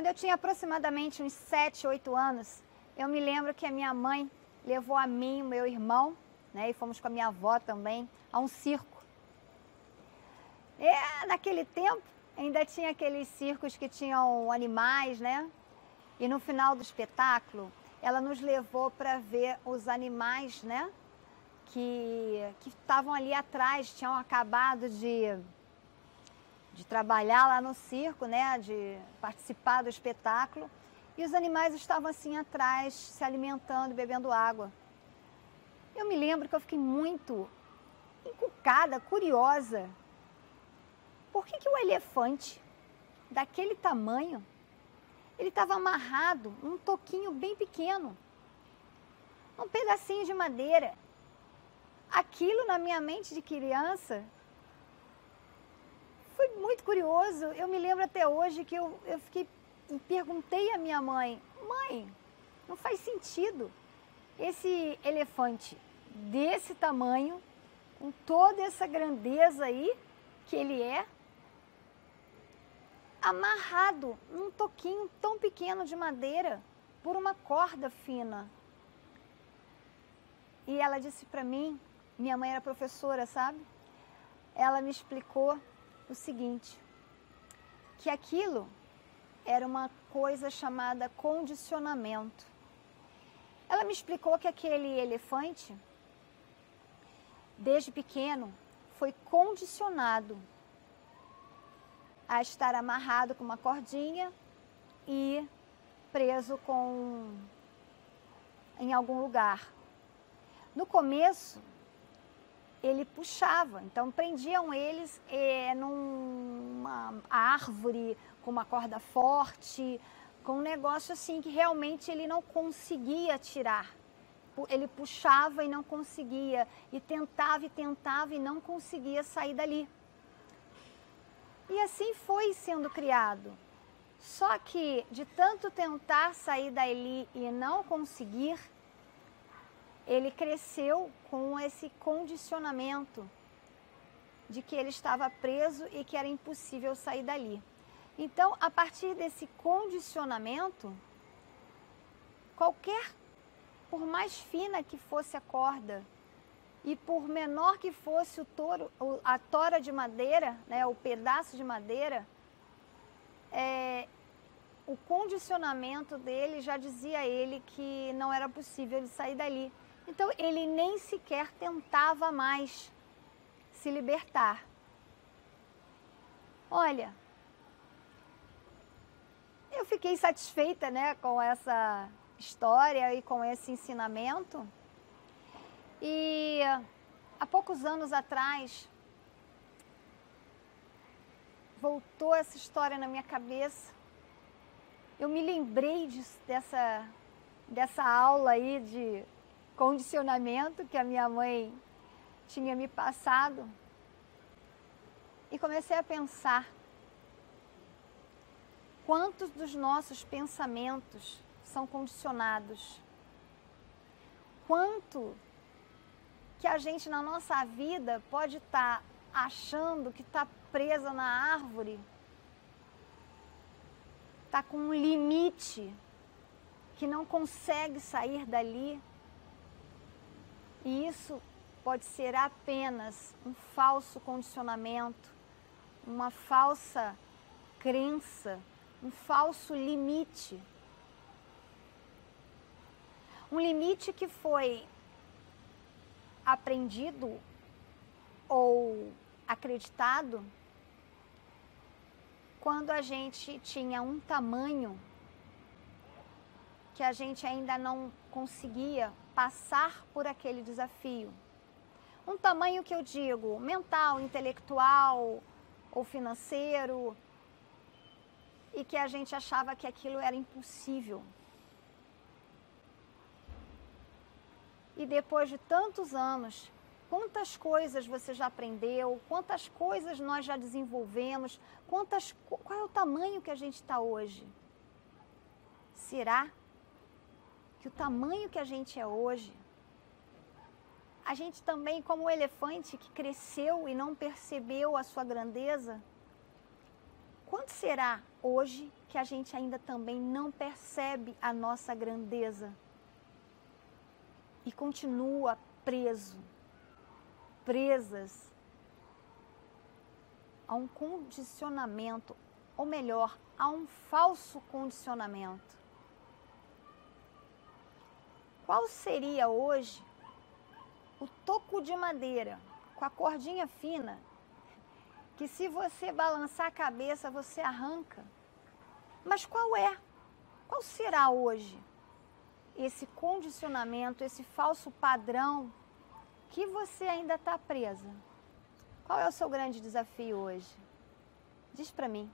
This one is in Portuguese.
Quando eu tinha aproximadamente uns 7, 8 anos, eu me lembro que a minha mãe levou a mim e o meu irmão, né, e fomos com a minha avó também, a um circo. Naquele tempo, ainda tinha aqueles circos que tinham animais, né? E no final do espetáculo, ela nos levou para ver os animais, né? Que estavam ali atrás, tinham acabado de trabalhar lá no circo, né, de participar do espetáculo, e os animais estavam assim atrás, se alimentando, bebendo água. Eu me lembro que eu fiquei muito encucada, curiosa. Por que o elefante, daquele tamanho, ele estava amarrado num toquinho bem pequeno, um pedacinho de madeira? Aquilo na minha mente de criança foi muito curioso. Eu me lembro até hoje que eu fiquei e perguntei à minha mãe: mãe, não faz sentido esse elefante desse tamanho, com toda essa grandeza aí que ele é, amarrado num toquinho tão pequeno de madeira por uma corda fina. E ela disse para mim, minha mãe era professora, sabe? Ela me explicou o seguinte, que aquilo era uma coisa chamada condicionamento. Ela me explicou que aquele elefante, desde pequeno, foi condicionado a estar amarrado com uma cordinha e preso em algum lugar. No começo, ele puxava, então prendiam eles numa árvore com uma corda forte, com um negócio assim que realmente ele não conseguia tirar. Ele puxava e não conseguia, e tentava e não conseguia sair dali. E assim foi sendo criado. Só que de tanto tentar sair dali e não conseguir, ele cresceu com esse condicionamento de que ele estava preso e que era impossível sair dali. Então, a partir desse condicionamento, por mais fina que fosse a corda e por menor que fosse a tora de madeira, né, o pedaço de madeira, o condicionamento dele já dizia a ele que não era possível ele sair dali. Então, ele nem sequer tentava mais se libertar. Olha, eu fiquei satisfeita, né, com essa história e com esse ensinamento. E há poucos anos atrás, voltou essa história na minha cabeça. Eu me lembrei dessa aula aí de condicionamento que a minha mãe tinha me passado e comecei a pensar quantos dos nossos pensamentos são condicionados, quanto que a gente na nossa vida pode estar achando que está presa na árvore, está com um limite, que não consegue sair dali. E isso pode ser apenas um falso condicionamento, uma falsa crença, um falso limite. Um limite que foi aprendido ou acreditado quando a gente tinha um tamanho que a gente ainda não conseguia passar por aquele desafio. Um tamanho que eu digo mental, intelectual ou financeiro, e que a gente achava que aquilo era impossível. E depois de tantos anos, quantas coisas você já aprendeu, quantas coisas nós já desenvolvemos, qual é o tamanho que a gente está hoje? Será que o tamanho que a gente é hoje, a gente também, como o elefante que cresceu e não percebeu a sua grandeza, quanto será hoje que a gente ainda também não percebe a nossa grandeza e continua presas a um condicionamento, ou melhor, a um falso condicionamento. Qual seria hoje o toco de madeira com a cordinha fina que se você balançar a cabeça você arranca? Mas qual será hoje esse condicionamento, esse falso padrão que você ainda está presa? Qual é o seu grande desafio hoje? Diz para mim.